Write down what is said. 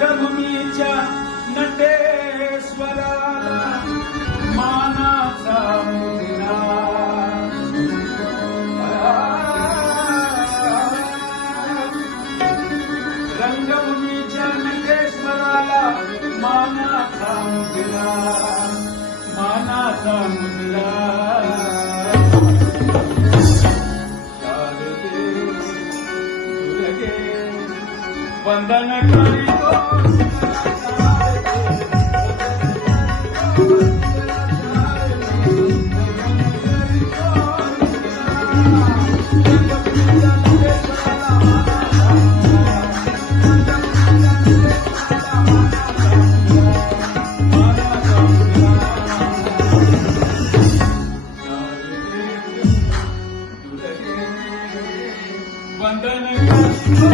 रंगभूमीच्या नटेश्वराला मानाचा मुजरा रंगभूमीच्या नटेश्वराला मानाचा मुजरा मानाचा मुजरा शारदे दुर्गे वंदन वंदन करीतो